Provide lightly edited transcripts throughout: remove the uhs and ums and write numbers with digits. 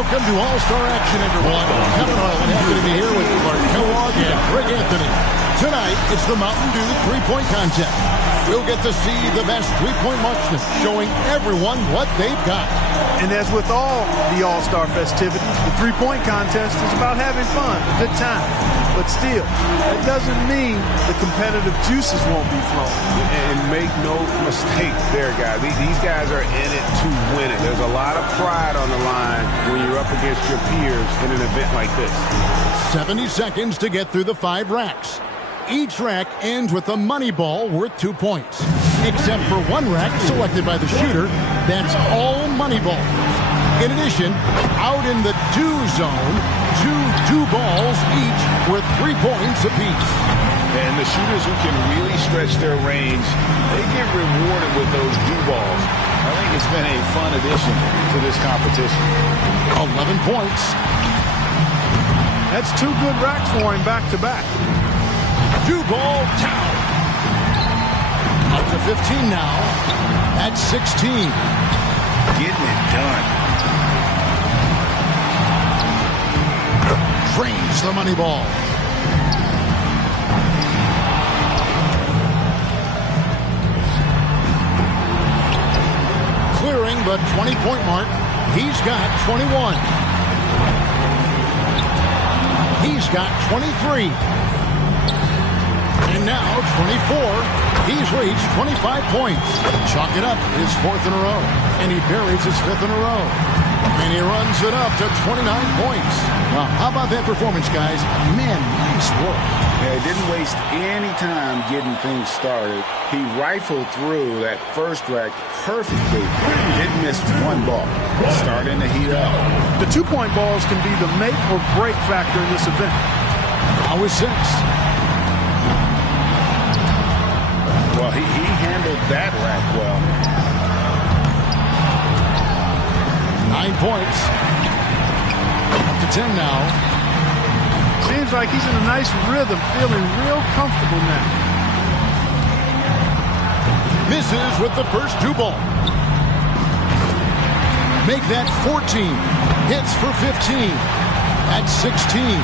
Welcome to All-Star Action, everyone. Kevin Harlan, happy to be here with Clark Kellogg and Greg Anthony. Tonight, it's the Mountain Dew three-point contest. We'll get to see the best three-point marksmen, showing everyone what they've got. And as with all the All-Star festivities, the three-point contest is about having fun, a good time. But still, that doesn't mean the competitive juices won't be flowing. And make no mistake there, guys. These guys are in it to win it. There's a lot of pride on the line when you're up against your peers in an event like this. 70 seconds to get through the 5 racks. Each rack ends with a money ball worth 2 points. Except for one rack selected by the shooter, that's all money balls. In addition, out in the dew zone, 2 dew balls each worth 3 points apiece. And the shooters who can really stretch their range, they get rewarded with those dew balls. I think it's been a fun addition to this competition. 11 points. That's 2 good racks for him back-to-back. Dew ball down. Up to 15 now. That's 16. Getting it done. Drains the money ball. Clearing the 20-point mark. He's got 21. He's got 23. And now 24. He's reached 25 points. Chalk it up, his 4th in a row. And he buries his 5th in a row. And he runs it up to 29 points. Wow, how about that performance, guys? Man, nice work. Yeah, he didn't waste any time getting things started. He rifled through that first rack perfectly. Didn't miss one ball. Starting to heat up. The 2-point balls can be the make or break factor in this event. Now with 6. Well, he handled that rack well. 9 points. Up to 10 now. Seems like he's in a nice rhythm, feeling real comfortable now. Misses with the first 2 ball. Make that 14. Hits for 15. That's 16.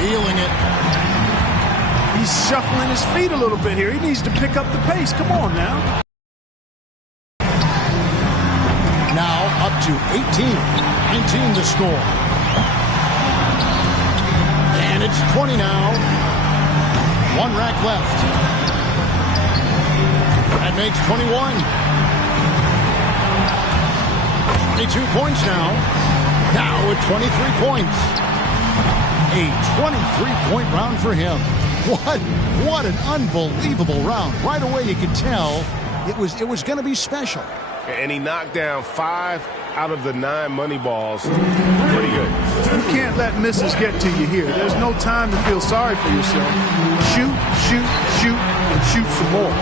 Feeling it. He's shuffling his feet a little bit here. He needs to pick up the pace. Come on now. Now up to 18. 19 to score. And it's 20 now. 1 rack left. That makes 21. 22 points now. Now with 23 points. A 23-point round for him. What an unbelievable round. Right away you could tell it was going to be special. And he knocked down 5 out of the 9 money balls. Pretty good. You can't let misses get to you here. There's no time to feel sorry for yourself. Shoot, shoot, shoot, and shoot some more.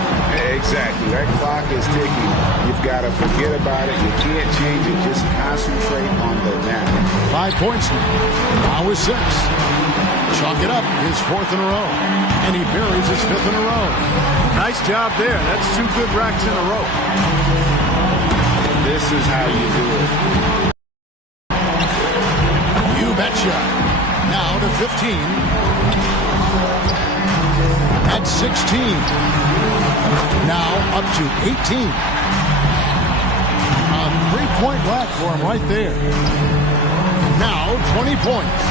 Exactly. That clock is ticking. You've got to forget about it. You can't change it. Just concentrate on the now. 5 points now. Now with 6. Chalk it up, his 4th in a row. And he buries his 5th in a row. Nice job there. That's 2 good racks in a row. This is how you do it. You betcha. Now to 15. At 16. Now up to 18. A 3-point rack for him right there. Now 20 points.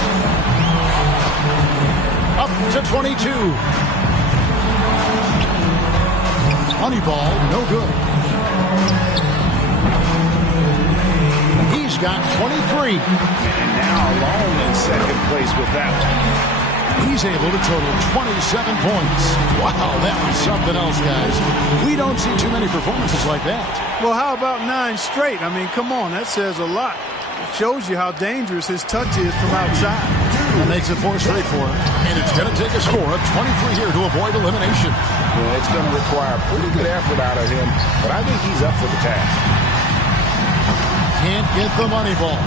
Up to 22. Money ball, no good. He's got 23. And now alone in second place with that one. He's able to total 27 points. Wow, that was something else, guys. We don't see too many performances like that. Well, how about 9 straight? I mean, come on, that says a lot. It shows you how dangerous his touch is from outside. That makes it 4 straight for him. And it's going to take a score of 23 here to avoid elimination. Yeah, it's going to require a pretty good effort out of him, but I think he's up for the task. Can't get the money ball.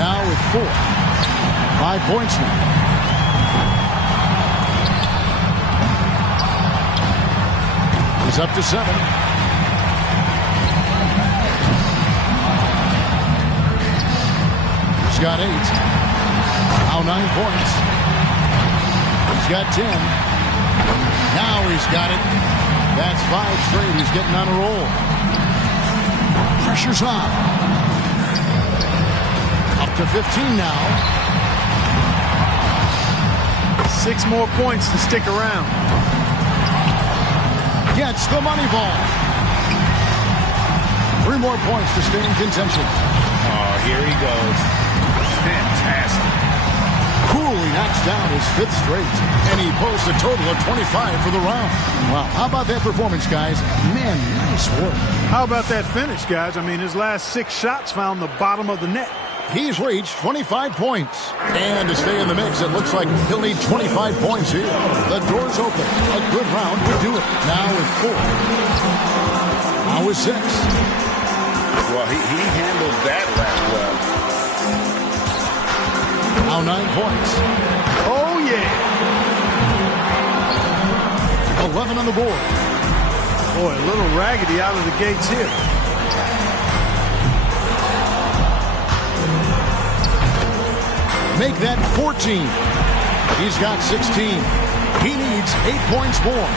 Now with 4. 5 points now. He's up to 7. got 8. Now 9 points. He's got 10. Now he's got it. That's 5 straight. He's getting on a roll. Pressure's on. Up to 15 now. 6 more points to stick around. Gets the money ball. 3 more points to stay in contention. Oh, here he goes. Fantastic. Coolly knocks down his 5th straight, and he posts a total of 25 for the round. Wow, how about that performance, guys? Man, nice work. How about that finish, guys? I mean, his last 6 shots found the bottom of the net. He's reached 25 points. And to stay in the mix, it looks like he'll need 25 points here. The door's open. A good round would do it. Now with 4. Now with 6. Well, he handled that rack well. Now 9 points. Oh, yeah. 11 on the board. Boy, a little raggedy out of the gates here. Make that 14. He's got 16. He needs 8 points more.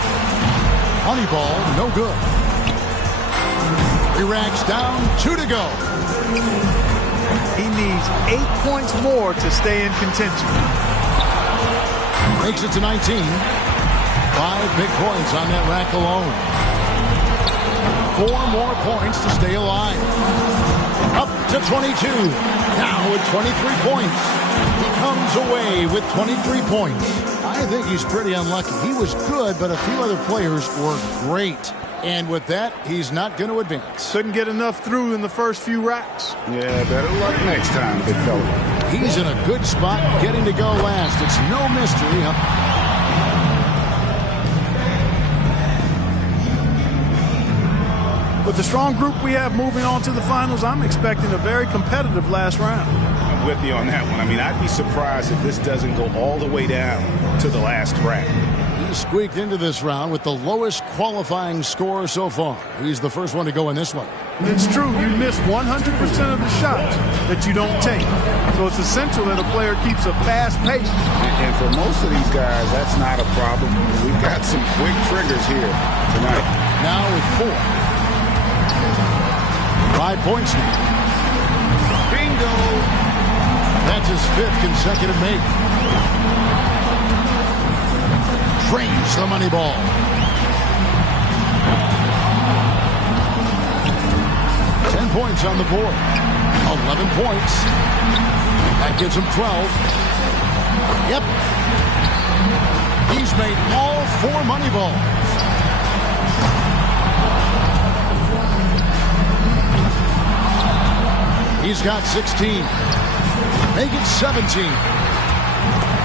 Money ball, no good. 3 racks down, 2 to go. He needs 8 points more to stay in contention. Makes it to 19. 5 big points on that rack alone. 4 more points to stay alive. Up to 22. Now with 23 points. He comes away with 23 points. I think he's pretty unlucky. He was good, but a few other players were great. And with that, he's not going to advance. Couldn't get enough through in the first few racks. Yeah, better luck next time, big fella. He's in a good spot getting to go last. It's no mystery. With the strong group we have moving on to the finals, I'm expecting a very competitive last round. I'm with you on that one. I mean, I'd be surprised if this doesn't go all the way down to the last rack. He squeaked into this round with the lowest qualifying score so far. He's the first one to go in this one. It's true, you miss 100% of the shots that you don't take. So it's essential that a player keeps a fast pace. And for most of these guys, that's not a problem. We've got some quick triggers here tonight. Now with 4. 5 points now. Bingo! That's his 5th consecutive make. Drains the money ball. 10 points on the board. 11 points. That gives him 12. Yep. He's made all 4 money balls. He's got 16. Make it 17.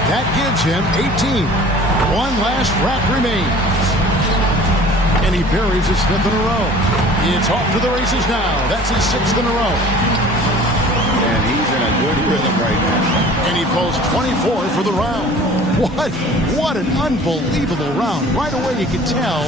That gives him 18. 1 last rack remains. And he buries his 5th in a row. It's off to the races now. That's his 6th in a row. And he's in a good rhythm right now. And he posts 24 for the round. What an unbelievable round. Right away you could tell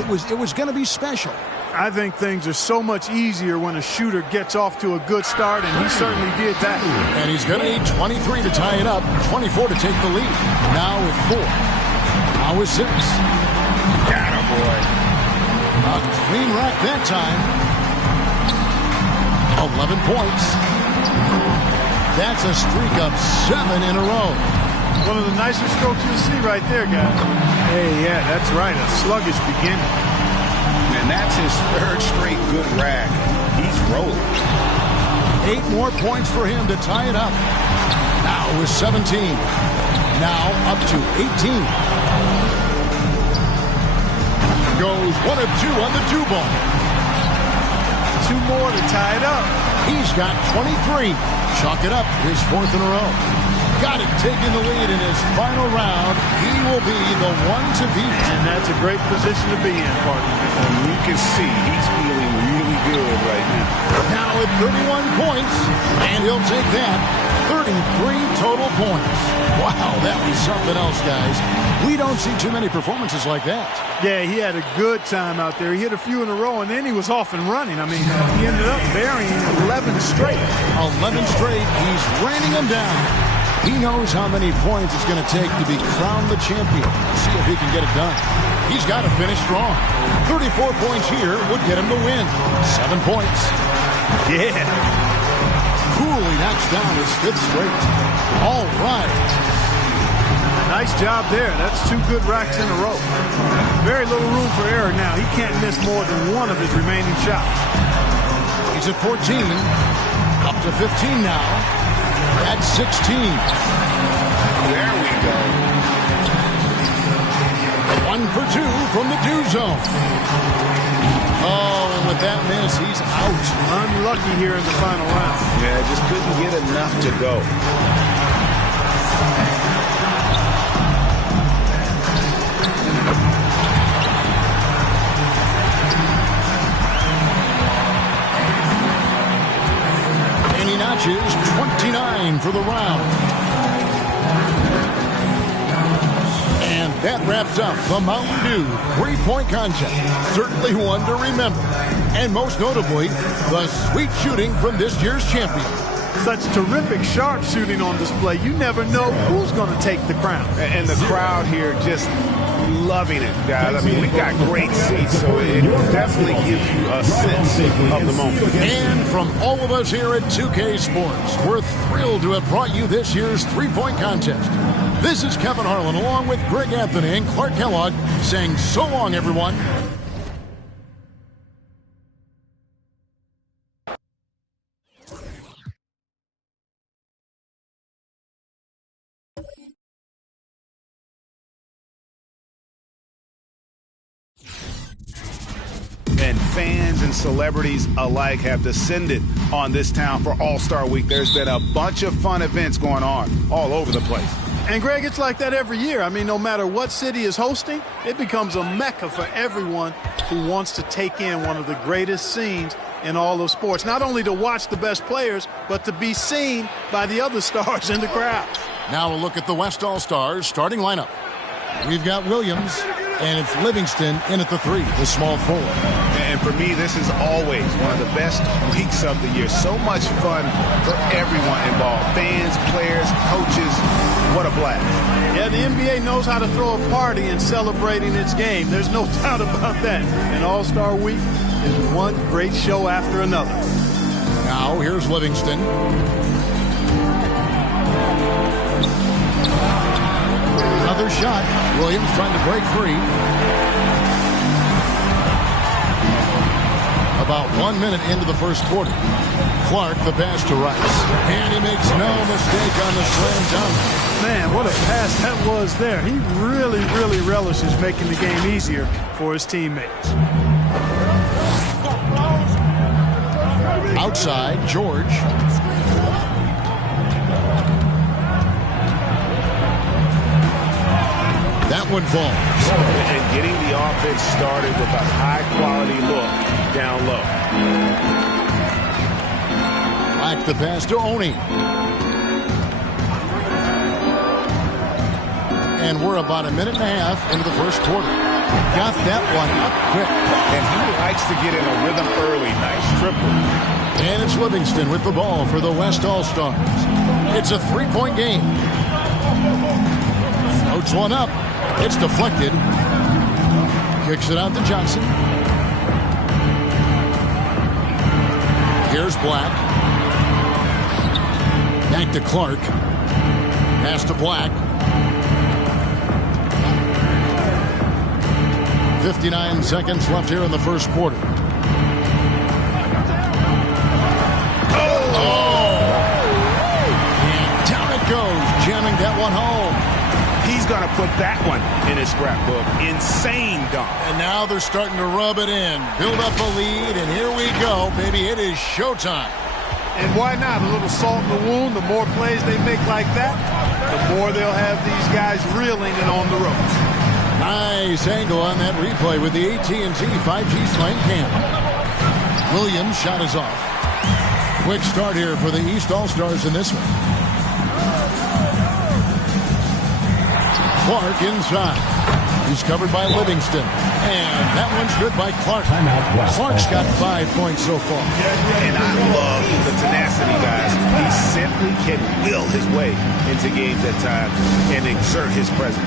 it was going to be special. I think things are so much easier when a shooter gets off to a good start, and he certainly did that. And he's going to need 23 to tie it up, 24 to take the lead. Now with 4. Now with 6. Got him, boy. A clean rack that time. 11 points. That's a streak of 7 in a row. One of the nicest strokes you'll see right there, guys. Hey, yeah, that's right. A sluggish beginning. And that's his 3rd straight good rack. He's rolling. 8 more points for him to tie it up. Now with 17. Now up to 18. Goes 1 of 2 on the 2 ball. 2 more to tie it up. He's got 23. Chalk it up, his 4th in a row. Got it, taking the lead in his final round. He will be the one to beat. And that's a great position to be in, partner. And you can see he's feeling really good right now. Now at 31 points, and he'll take that. 33 total points. Wow, that was something else, guys. We don't see too many performances like that. Yeah, he had a good time out there. He hit a few in a row, and then he was off and running. I mean, he ended up burying 11 straight. 11 straight. He's raining them down. He knows how many points it's going to take to be crowned the champion. See if he can get it done. He's got to finish strong. 34 points here would get him the win. 7 points. Yeah. Coolly knocks down his 5th straight. All right. Nice job there. That's 2 good racks in a row. Very little room for error now. He can't miss more than one of his remaining shots. He's at 14. Up to 15 now. At 16. There we go. 1 for 2 from the do zone. Oh, and with that miss, he's out. Unlucky here in the final round. Yeah, just couldn't get enough to go. And he notches 29 for the round. And that wraps up the Mountain Dew 3-point contest. Certainly one to remember. And most notably, the sweet shooting from this year's champion. Such terrific sharp shooting on display. You never know who's going to take the crown. And the crowd here just loving it, guys. I mean, we got great seats, so it definitely gives you a sense of the moment. And from all of us here at 2K Sports, we're thrilled to have brought you this year's 3-point contest. This is Kevin Harlan, along with Greg Anthony and Clark Kellogg, saying so long, everyone. And fans and celebrities alike have descended on this town for All-Star Week. There's been a bunch of fun events going on all over the place. And, Greg, it's like that every year. I mean, no matter what city is hosting, it becomes a mecca for everyone who wants to take in one of the greatest scenes in all of sports. Not only to watch the best players, but to be seen by the other stars in the crowd. Now a look at the West All-Stars starting lineup. We've got Williams, and it's Livingston in at the 3, the small forward. And for me, this is always one of the best weeks of the year. So much fun for everyone involved. Fans, players, coaches. What a blast. Yeah, the NBA knows how to throw a party in celebrating its game. There's no doubt about that. And All-Star Week is one great show after another. Now here's Livingston. Another shot. Williams trying to break free. About 1 minute into the first quarter. Clark, the pass to Rice. And he makes no mistake on the slam dunk. Man, what a pass that was there. He really, really relishes making the game easier for his teammates. Outside, George. That one falls. And getting the offense started with a high-quality look down low. Back the pass to Oni. And we're about a minute and a half into the first quarter. Got that one up quick. And he likes to get in a rhythm early. Nice triple. And it's Livingston with the ball for the West All-Stars. It's a 3-point game. Floats one up. It's deflected. Kicks it out to Johnson. Here's Black. Back to Clark. Pass to Black. 59 seconds left here in the first quarter. And down it goes, jamming that one home. He's going to put that one in his scrapbook. Insane dunk. And now they're starting to rub it in. Build up a lead, and here we go, baby. It is showtime. And why not? A little salt in the wound. The more plays they make like that, the more they'll have these guys reeling and on the ropes. Nice angle on that replay with the AT&T 5G Slant Cam. Williams' shot is off. Quick start here for the East All-Stars in this one. Clark inside. He's covered by Livingston. And that one's good by Clark. Clark's got 5 points so far. And I love the tenacity, guys. He simply can will his way into games at times and exert his presence.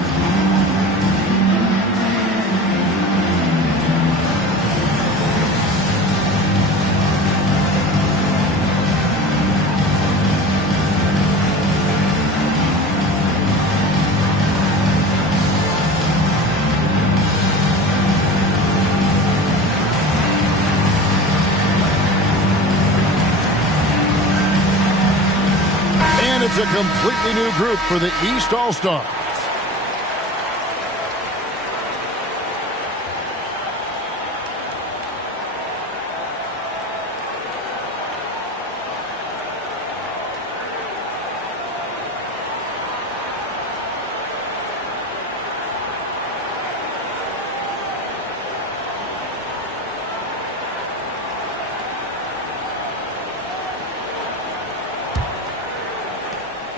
It's a completely new group for the East All-Stars.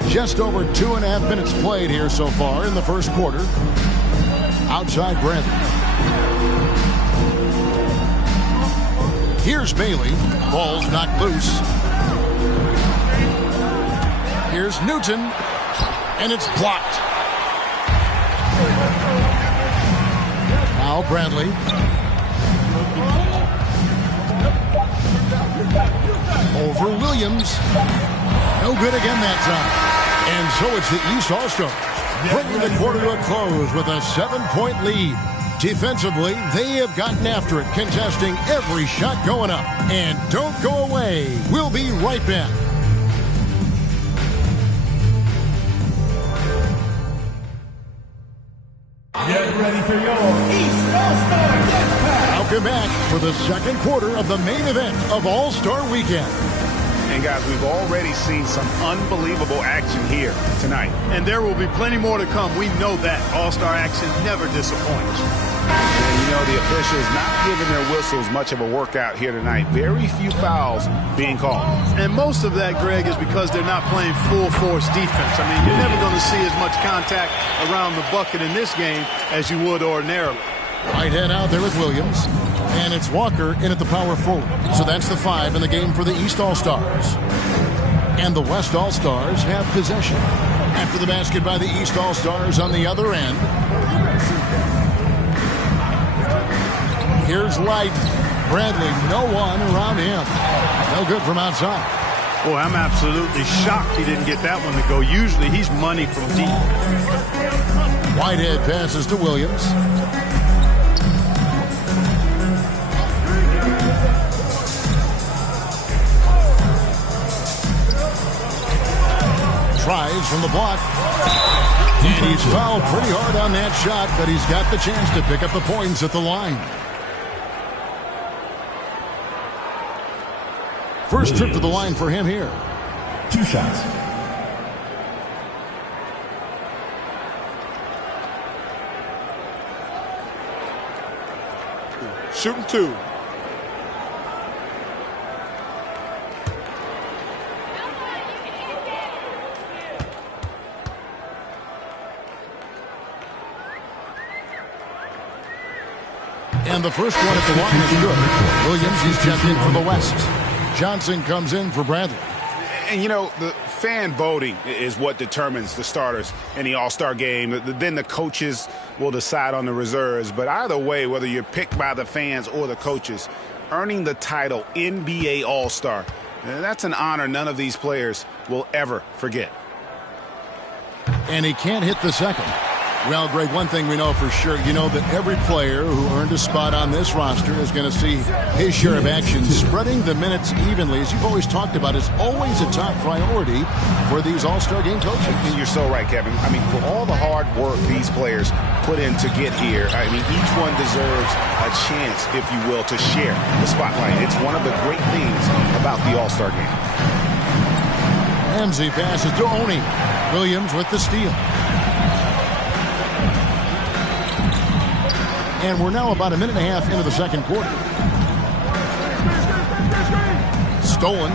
Just over 2.5 minutes played here so far in the first quarter. Outside Brent. Here's Bailey. Ball's knocked loose. Here's Newton. And it's blocked. Now Bradley. Over Williams. No good again that time. And so it's the East All-Stars bringing the quarter to a close with a 7-point lead. Defensively, they have gotten after it, contesting every shot going up. And don't go away. We'll be right back. Get ready for your East All-Star Dance Pack. Welcome back for the second quarter of the main event of All-Star Weekend. And guys, we've already seen some unbelievable action here tonight. And there will be plenty more to come. We know that. All-Star action never disappoints. And you know, the officials not giving their whistles much of a workout here tonight. Very few fouls being called. And most of that, Greg, is because they're not playing full-force defense. I mean, you're never going to see as much contact around the bucket in this game as you would ordinarily. Whitehead out there with Williams. And it's Walker in at the power forward. So that's the 5 in the game for the East All-Stars. And the West All-Stars have possession. After the basket by the East All-Stars on the other end. Here's Light. Bradley, no one around him. No good from outside. Boy, I'm absolutely shocked he didn't get that one to go. Usually he's money from deep. Whitehead passes to Williams. Tries from the block. And he's fouled pretty hard on that shot, but he's got the chance to pick up the points at the line. First trip to the line for him here. 2 shots. Shooting 2. And the first one at the line is good. Williams, he's checked in for the West. Johnson comes in for Bradley. And, you know, the fan voting is what determines the starters in the All-Star game. Then the coaches will decide on the reserves. But either way, whether you're picked by the fans or the coaches, earning the title NBA All-Star, that's an honor none of these players will ever forget. And he can't hit the second. Well, Greg, one thing we know for sure, you know that every player who earned a spot on this roster is going to see his share of action. Spreading the minutes evenly, as you've always talked about, is always a top priority for these All-Star game coaches. And you're so right, Kevin. I mean, for all the hard work these players put in to get here, I mean, each one deserves a chance, if you will, to share the spotlight. It's one of the great things about the All-Star game. Ramsey passes to Oni. Williams with the steal. And we're now about a minute and a half into the second quarter. Stolen.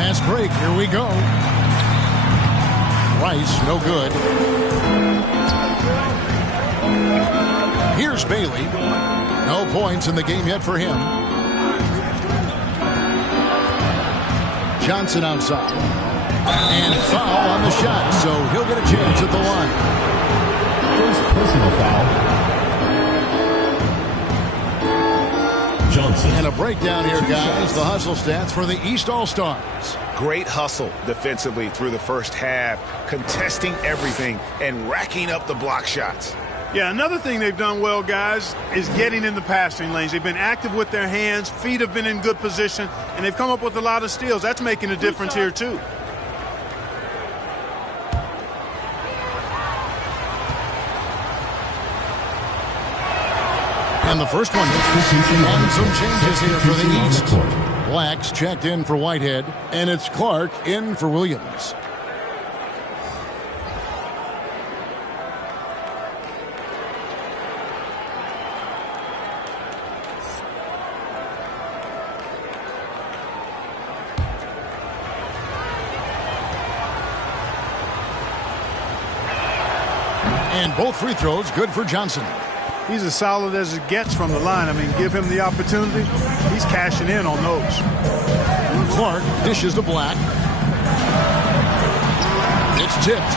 Fast break. Here we go. Rice, no good. Here's Bailey. No points in the game yet for him. Johnson outside. And foul on the shot, so he'll get a chance at the line. First personal foul. Johnson. And a breakdown here, guys. The hustle stats for the East All-Stars. Great hustle defensively through the first half, contesting everything and racking up the block shots. Yeah, another thing they've done well, guys, is getting in the passing lanes. They've been active with their hands, feet have been in good position, and they've come up with a lot of steals. That's making a difference here, too. And the first one, and some changes here for the East. Black's checked in for Whitehead, and it's Clark in for Williams. And both free throws good for Johnson. He's as solid as it gets from the line. I mean, give him the opportunity. He's cashing in on those. Clark dishes to Black. It's tipped.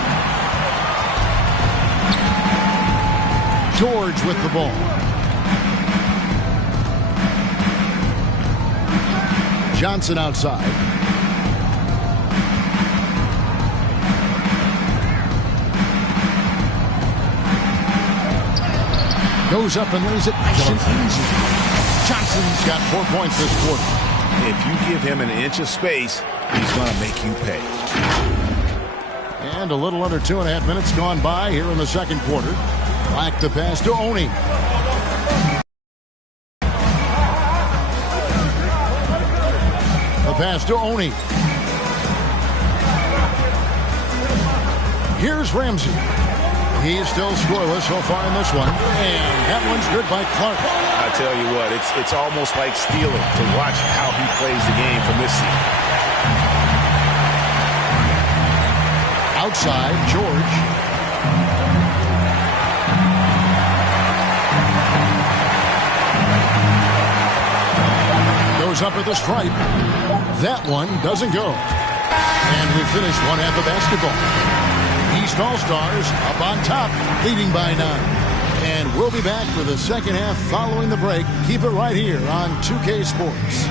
George with the ball. Johnson outside. Goes up and lays it nice and easy. Johnson's got 4 points this quarter. If you give him an inch of space, he's going to make you pay. And a little under 2.5 minutes gone by here in the second quarter. Black the pass to Oni. The pass to Oni. Here's Ramsey. He's still scoreless so far in this one. And that one's good by Clark. I tell you what, it's almost like stealing to watch how he plays the game from this seat. Outside, George. Goes up at the stripe. That one doesn't go. And we finish one half of basketball. East All-Stars up on top, leading by 9. And we'll be back for the second half following the break. Keep it right here on 2K Sports.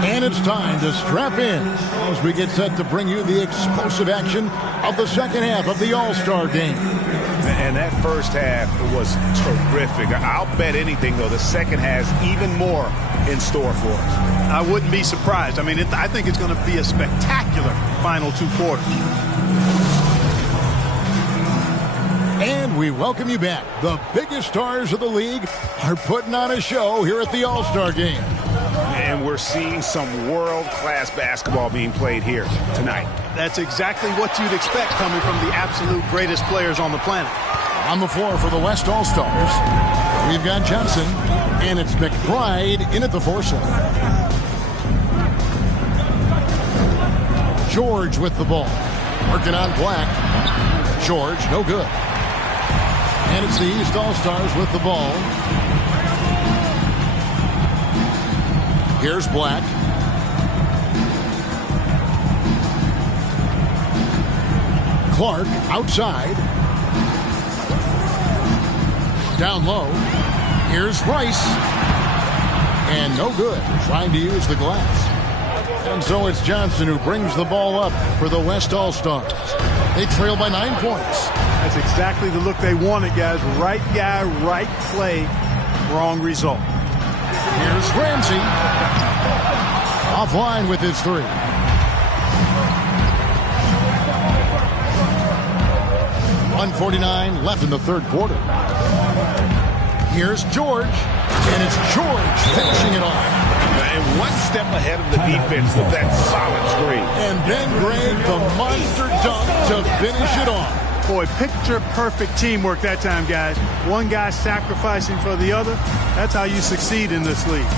And it's time to strap in as we get set to bring you the explosive action of the second half of the All-Star game. And that first half was terrific. I'll bet anything, though, the second has even more in store for us. I wouldn't be surprised. I mean, I think it's going to be a spectacular final 2 quarters. And we welcome you back. The biggest stars of the league are putting on a show here at the All-Star game. And we're seeing some world-class basketball being played here tonight. That's exactly what you'd expect coming from the absolute greatest players on the planet. On the floor for the West All-Stars, we've got Johnson, and it's McBride in at the 4 slot. George with the ball. Working on Black. George, no good. And it's the East All-Stars with the ball. Here's Black. Clark outside. Down low. Here's Rice. And no good. Trying to use the glass. And so it's Johnson who brings the ball up for the West All-Stars. They trail by 9 points. That's exactly the look they wanted, guys. Right guy, right play, wrong result. Here's Ramsey. Offline with his 3. 1:49 left in the third quarter. Here's George, and it's George finishing it off. And one step ahead of the defense with that solid screen. And then Greg, the monster dunk to finish it off. Boy, picture-perfect teamwork that time, guys. One guy sacrificing for the other. That's how you succeed in this league.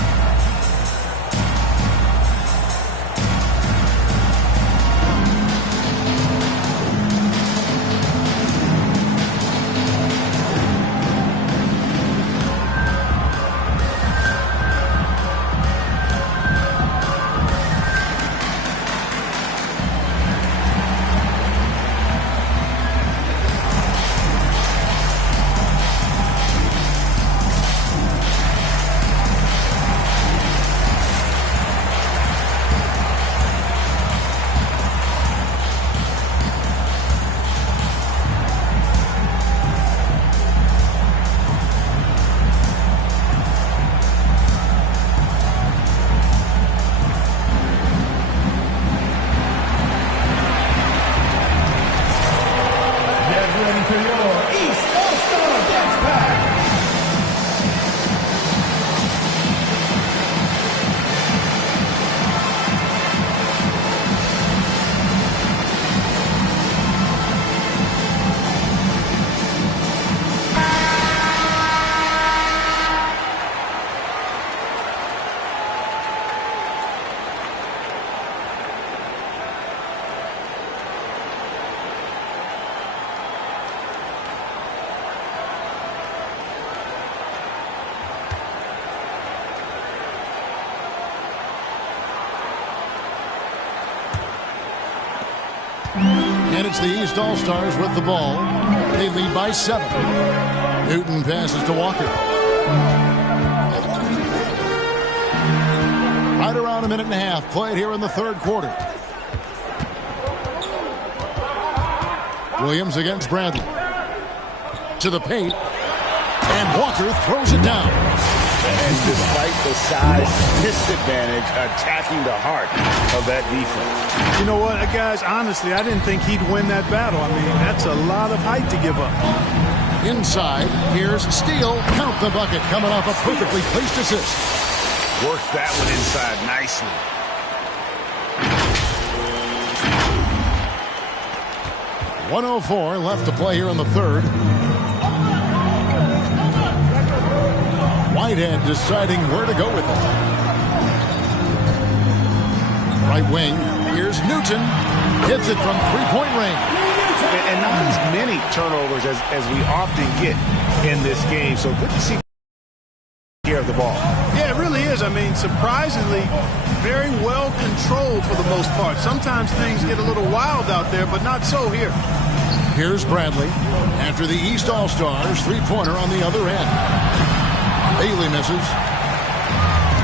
And it's the East All-Stars with the ball. They lead by 7. Newton passes to Walker. Right around a minute and a half played here in the third quarter. Williams against Bradley. To the paint. And Walker throws it down. And despite the size disadvantage, attacking the heart of that defense. You know what, guys, honestly, I didn't think he'd win that battle. I mean, that's a lot of height to give up. Inside, here's Steele. Count the bucket, coming off a perfectly placed assist. Works that one inside nicely. .104 left to play here in the third. Whitehead deciding where to go with it. Right wing, here's Newton. Hits it from three-point range. And not as many turnovers as we often get in this game. So good to see care of the ball. Yeah, it really is. I mean, surprisingly, very well controlled for the most part. Sometimes things get a little wild out there, but not so here. Here's Bradley. After the East All-Stars, three-pointer on the other end. Bailey misses.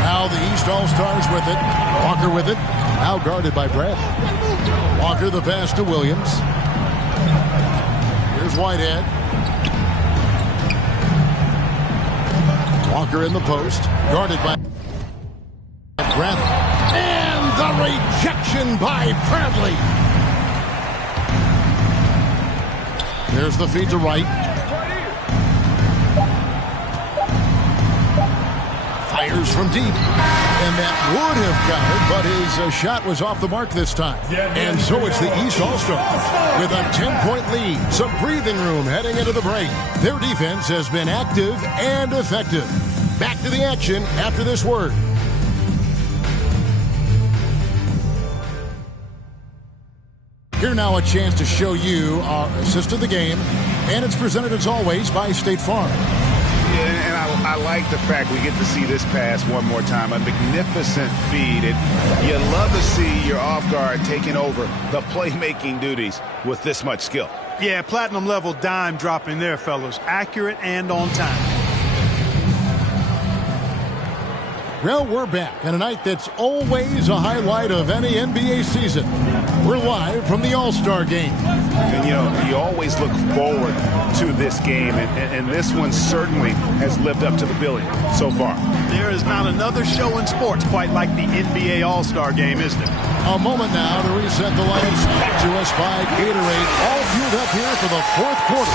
Now the East All-Stars with it. Walker with it. Now guarded by Bradley. Walker the pass to Williams. Here's Whitehead. Walker in the post. Guarded by Bradley. And the rejection by Bradley. There's the feed to Wright. Fires from deep. And that would have counted, but his shot was off the mark this time. And so it's the East All-Stars with a 10-point lead. Some breathing room heading into the break. Their defense has been active and effective. Back to the action after this word. Here now a chance to show you our assist of the game. And it's presented as always by State Farm. And I like the fact we get to see this pass one more time. A magnificent feed. And you love to see your off guard taking over the playmaking duties with this much skill. Yeah, platinum level dime dropping there, fellas. Accurate and on time. Well, we're back on a night that's always a highlight of any NBA season. We're live from the All-Star Game. And, you know, you always look forward to this game, and this one certainly has lived up to the billing so far. There is not another show in sports quite like the NBA All-Star Game, is there? A moment now to reset the lights. Back to us by Gatorade. All fueled up here for the fourth quarter.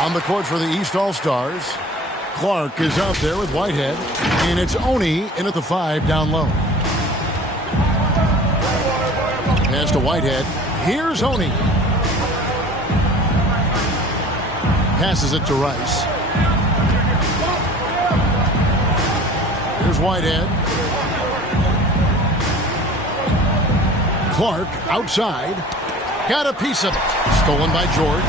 On the court for the East All-Stars, Clark is out there with Whitehead, and it's Oni in at the 5 down low. Pass to Whitehead. Here's Oni. Passes it to Rice. Here's Whitehead. Clark outside. Got a piece of it. Stolen by George.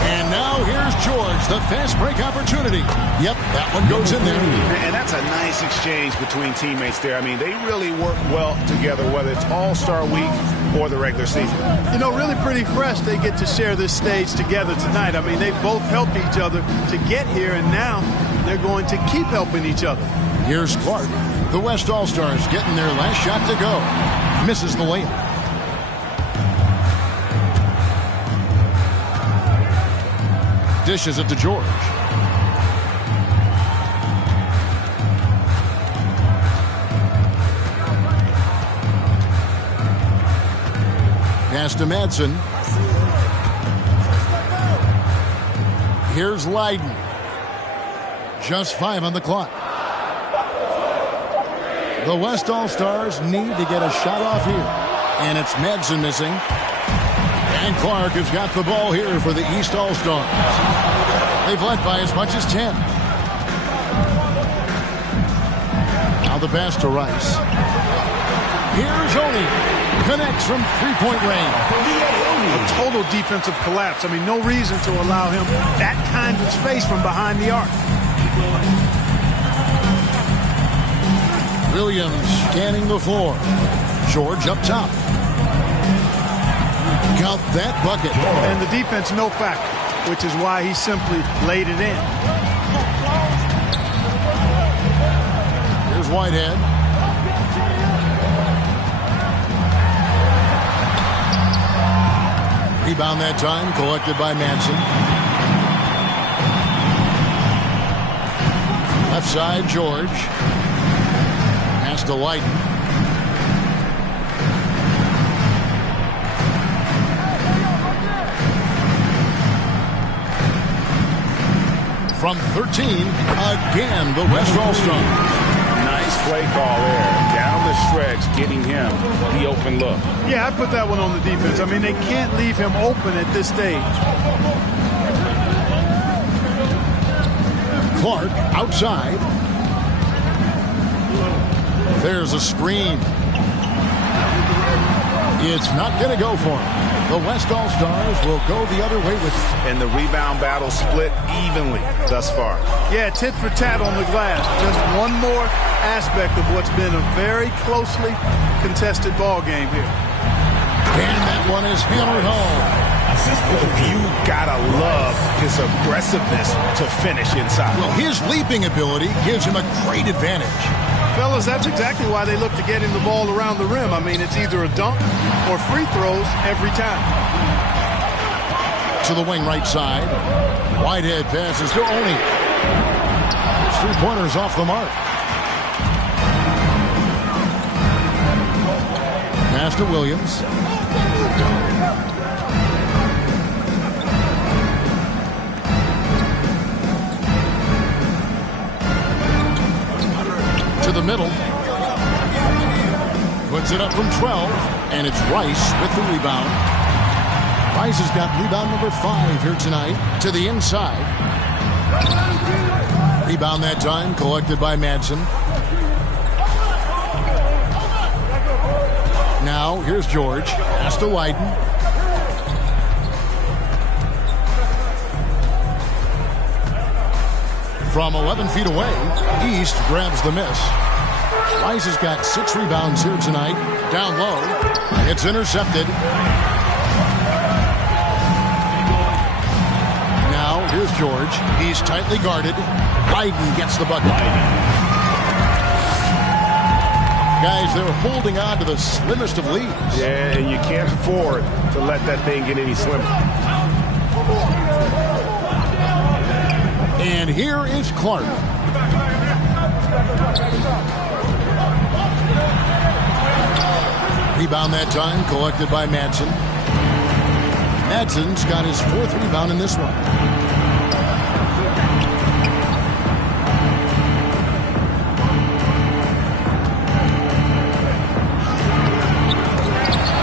And now here's George, the fast break opportunity. Yep, that one goes in there. And that's a nice exchange between teammates there. I mean, they really work well together, whether it's All-Star Week or the regular season. You know, really pretty fresh they get to share this stage together tonight. I mean, they both helped each other to get here, and now they're going to keep helping each other. Here's Clark. The West All-Stars getting their last shot to go. Misses the layup. Dishes it to George. Pass to Madsen. Here's Leiden. Just 5 on the clock. The West All-Stars need to get a shot off here. And it's Madsen missing. And Clark has got the ball here for the East All-Stars. They've led by as much as 10. Now the pass to Rice. Here's Oni. Connects from three-point range. A total defensive collapse. I mean, no reason to allow him that kind of space from behind the arc. Williams scanning the floor. George up top. Count that bucket. And the defense no factor, which is why he simply laid it in. Here's Whitehead. Rebound that time collected by Madsen. Left side, George. Pass to Leiden. From 13, again, the West All-Star. Nice play call there. Down the stretch, getting him the open look. Yeah, I put that one on the defense. I mean, they can't leave him open at this stage. Clark outside. There's a screen. It's not going to go for him. The West All-Stars will go the other way with it. And the rebound battle split evenly thus far. Yeah, tit for tat on the glass. Just one more aspect of what's been a very closely contested ball game here. And that one is hammered home. You gotta love his aggressiveness to finish inside. Well, his leaping ability gives him a great advantage. Fellas, that's exactly why they look to get him the ball around the rim. I mean, it's either a dunk or free throws every time. To the wing right side. Whitehead passes to Oni. His three-pointers off the mark. Pass to Williams. To the middle. Puts it up from 12, and it's Rice with the rebound. Rice has got rebound number 5 here tonight. To the inside. Rebound that time collected by Madsen. Now here's George. Pass to Leiden. From 11 feet away, East grabs the miss. Rice has got 6 rebounds here tonight. Down low. It's intercepted. Now, here's George. He's tightly guarded. Leiden gets the bucket. Guys, they're holding on to the slimmest of leads. Yeah, and you can't afford to let that thing get any slimmer. And here is Clark. Rebound that time collected by Madsen. Madsen's got his 4th rebound in this one.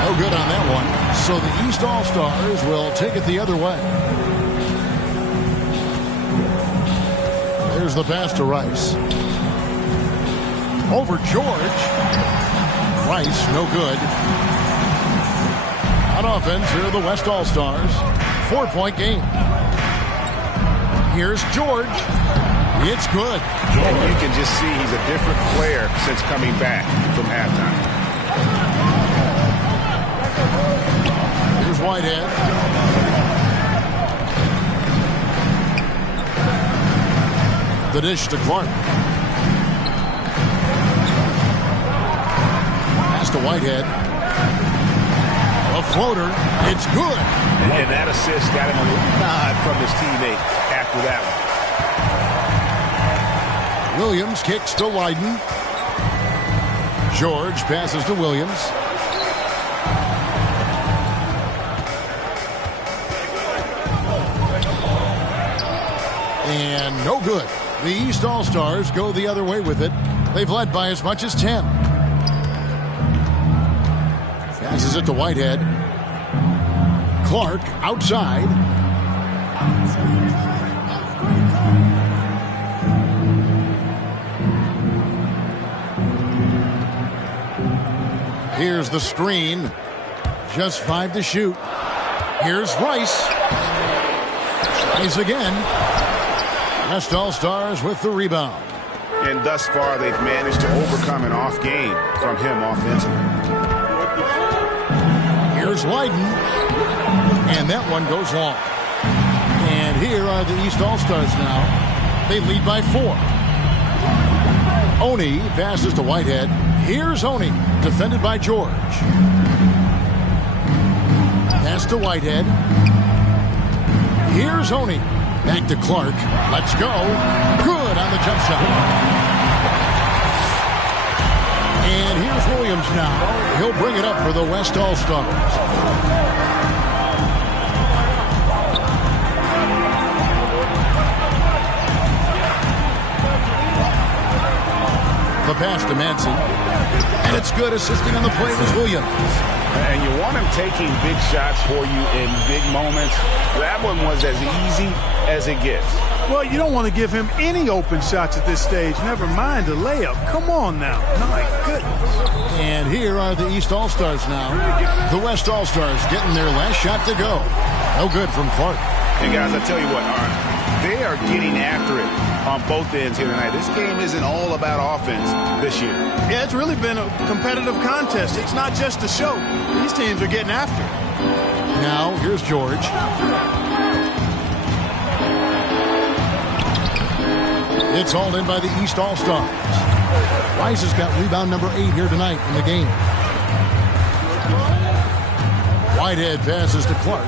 No good on that one. So the East All-Stars will take it the other way. There's the pass to Rice. Over George. Rice, no good. On offense, here are the West All-Stars. 4-point game. Here's George. It's good. And you can just see he's a different player since coming back from halftime. Here's Whitehead. The dish to Clark. Pass to Whitehead. A floater. It's good. And that assist got him a little nod from his teammate after that one. Williams kicks to Lydon. George passes to Williams. And no good. The East All-Stars go the other way with it. They've led by as much as 10. Passes it to Whitehead. Clark outside. Here's the screen. Just 5 to shoot. Here's Rice. Rice again. West All-Stars with the rebound. And thus far, they've managed to overcome an off game from him offensively. Here's Lydon. And that one goes long. And here are the East All-Stars now. They lead by 4. Oni passes to Whitehead. Here's Oni, defended by George. Pass to Whitehead. Here's Oni. Back to Clark. Let's go. Good on the jump shot. And here's Williams now. He'll bring it up for the West All-Stars. The pass to Madsen. And it's good. Assisting on the play was Williams. And you want him taking big shots for you in big moments. That one was as easy as it gets. Well, you don't want to give him any open shots at this stage. Never mind a layup. Come on now. My goodness. And here are the East All-Stars now. The West All-Stars getting their last shot to go. No good from Clark. And guys, I tell you what, they are getting after it on both ends here tonight. This game isn't all about offense this year. Yeah, it's really been a competitive contest. It's not just a show. These teams are getting after it. Now, here's George. It's hauled in by the East All-Stars. Rice has got rebound number 8 here tonight in the game. Whitehead passes to Clark.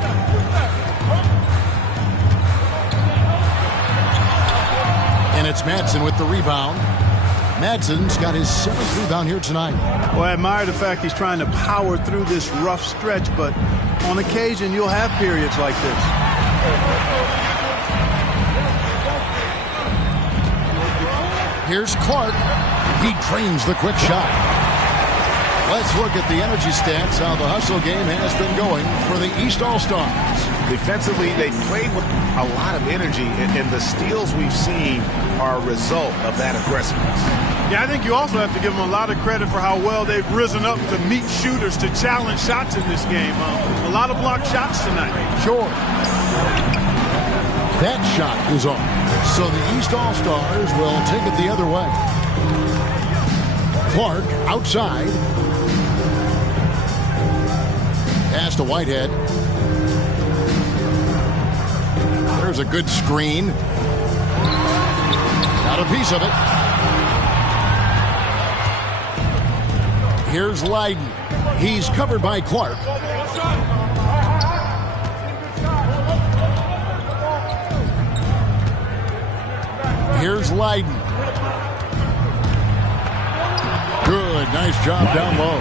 And it's Madsen with the rebound. Madsen's got his 7th rebound here tonight. Well, I admire the fact he's trying to power through this rough stretch, but on occasion you'll have periods like this. Here's Clark. He drains the quick shot. Let's look at the energy stats, how the hustle game has been going for the East All-Stars. Defensively, they played with a lot of energy, and the steals we've seen are a result of that aggressiveness. Yeah, I think you also have to give them a lot of credit for how well they've risen up to meet shooters to challenge shots in this game. A lot of blocked shots tonight. Sure. That shot is off. So the East All-Stars will take it the other way. Clark outside. Pass to Whitehead. There's a good screen. Got a piece of it. Here's Leiden. He's covered by Clark. Here's Leiden. Good, nice job down low.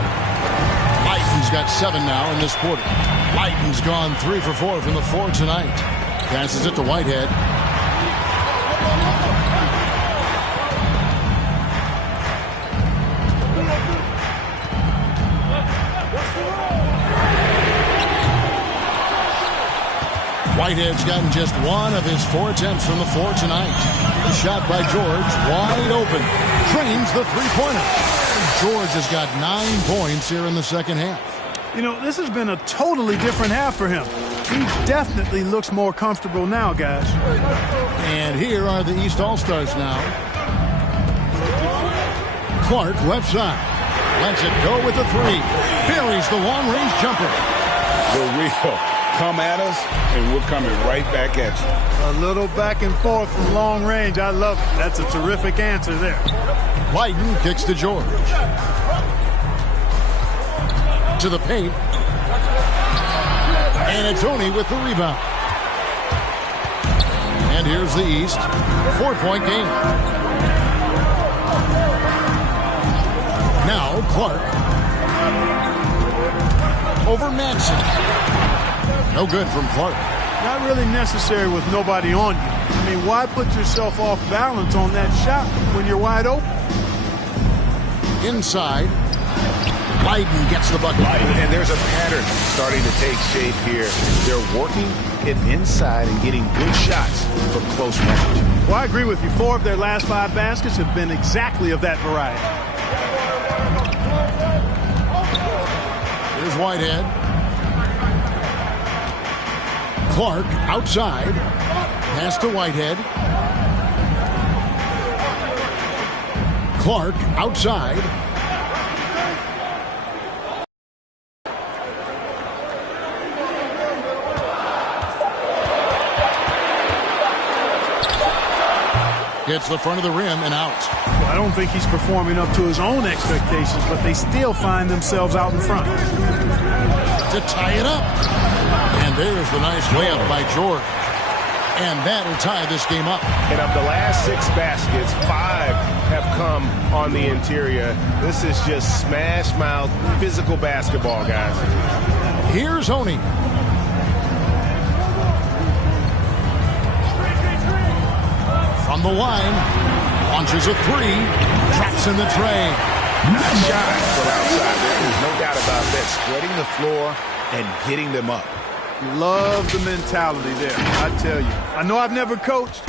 Leiden's got 7 now in this quarter. Leiden's gone 3 for 4 from the floor tonight. Passes it to Whitehead. Whitehead's gotten just 1 of his 4 attempts from the floor tonight. The shot by George, wide open. Drains the three-pointer. George has got 9 points here in the second half. You know, this has been a totally different half for him. He definitely looks more comfortable now, guys. And here are the East All-Stars now. Clark, left side. Lets it go with the 3. Buries the long-range jumper. The real. Come at us, and we're coming right back at you. A little back and forth from long range. I love it. That's a terrific answer there. Leiden kicks to George. To the paint. And it's Oney with the rebound. And here's the East. 4-point game. Now Clark. Over Madsen. No good from Clark. Not really necessary with nobody on you. I mean, why put yourself off balance on that shot when you're wide open? Inside. Leiden gets the bucket. And there's a pattern starting to take shape here. They're working it inside and getting good shots from close range. Well, I agree with you. 4 of their last 5 baskets have been exactly of that variety. Here's Whitehead. Clark outside. Pass to Whitehead. Clark outside. Hits the front of the rim and out. Well, I don't think he's performing up to his own expectations, but they still find themselves out in front. To tie it up. And there's the nice layup by George. And that'll tie this game up. And of the last 6 baskets, 5 have come on the interior. This is just smash mouth physical basketball, guys. Here's Oney. From the line, launches a 3, traps in the tray. Nice shot from outside. There's no doubt about that. Spreading the floor and getting them up. Love the mentality there, I tell you. I know I've never coached,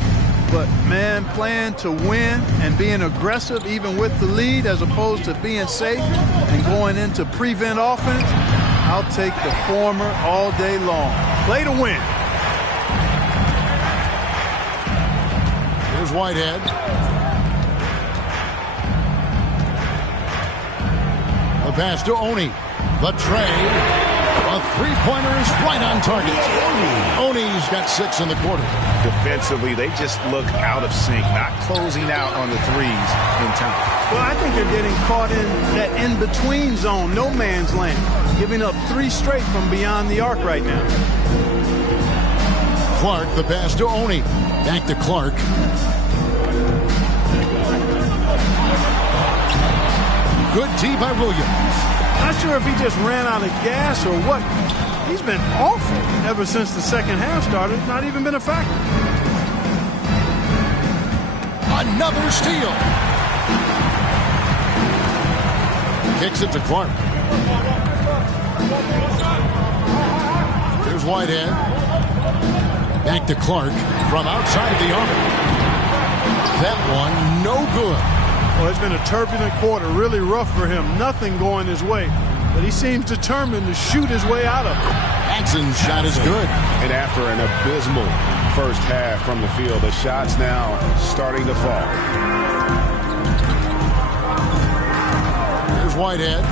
but, man, playing to win and being aggressive even with the lead as opposed to being safe and going into prevent offense, I'll take the former all day long. Play to win. Here's Whitehead. The pass to Oney. The tray. A three-pointer is right on target. Oney's got 6 in the quarter. Defensively, they just look out of sync, not closing out on the threes in time. Well, I think they're getting caught in that in-between zone, no man's land, giving up 3 straight from beyond the arc right now. Clark, the pass to Oney. Back to Clark. Good tee by Williams. Not sure if he just ran out of gas or what. He's been awful ever since the second half started. Not even been a factor. Another steal. Kicks it to Clark. Here's Whitehead. Back to Clark from outside the arc. That one no good. Well, it's been a turbulent quarter, really rough for him. Nothing going his way, but he seems determined to shoot his way out of it. Jackson's shot is good. And after an abysmal first half from the field, the shot's now starting to fall. Here's Whitehead.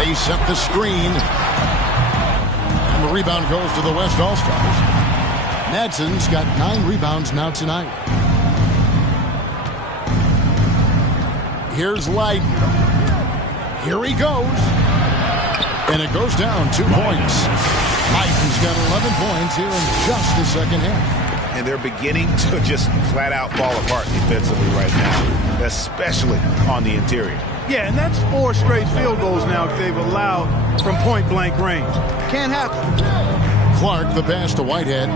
They set the screen. And the rebound goes to the West All-Stars. Madsen's got 9 rebounds now tonight. Here's Light. Here he goes. And it goes down 2 points. Lighton's got 11 points here in just the second half. And they're beginning to just flat out fall apart defensively right now, especially on the interior. Yeah, and that's 4 straight field goals now they've allowed from point-blank range. Can't happen. Clark, the pass to Whitehead.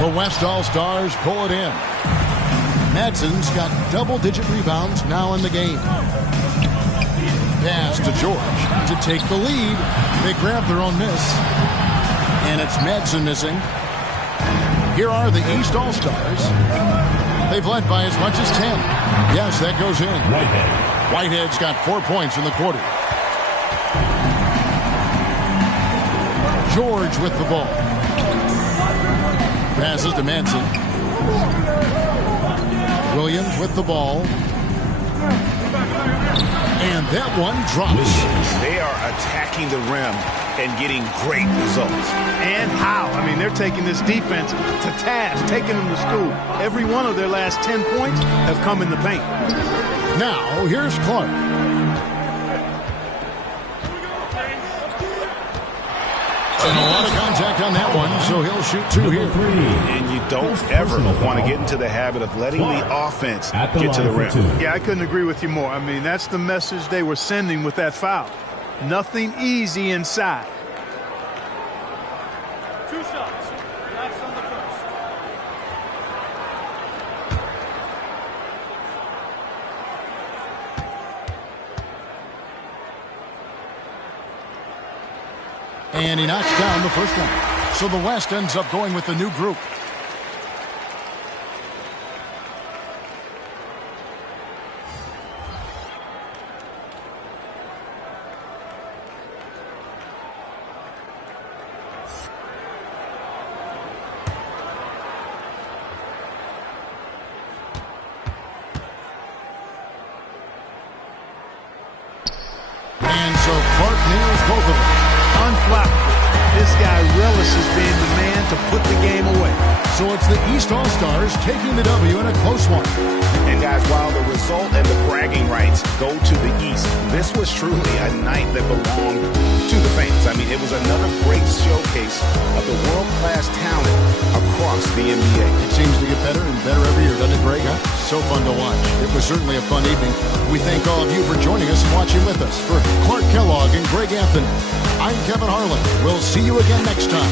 The West All-Stars pull it in. Madsen's got double-digit rebounds now in the game. Pass to George to take the lead. They grab their own miss. And it's Madsen missing. Here are the East All-Stars. They've led by as much as 10. Yes, that goes in. Whitehead's got 4 points in the quarter. George with the ball. Passes to Madsen. Williams with the ball. And that one drops. They are attacking the rim and getting great results. And how? I mean, they're taking this defense to task, taking them to school. Every one of their last 10 points have come in the paint. Now, here's Clark. And a lot of contact on that one, so he'll shoot 2 here. And you don't ever want to get into the habit of letting the offense get to the rim. Yeah, I couldn't agree with you more. I mean, that's the message they were sending with that foul. Nothing easy inside. 2 shots. Relax on the first. And he knocks down the first one. So the West ends up going with the new group. And so Clark nails both of them. Unflappable. This guy relishes being the man to put the game away. So it's the East All-Stars taking the W in a close one. And guys, while the result and the bragging rights go to the East, this was truly a night that belonged to the fans. I mean, it was another great showcase of the world-class talent across the NBA. It seems to get better and better every year, doesn't it, Greg? Huh? So fun to watch. It was certainly a fun evening. We thank all of you for joining us and watching with us. For Clark Kellogg and Greg Anthony, I'm Kevin Harlan. We'll see you again next time.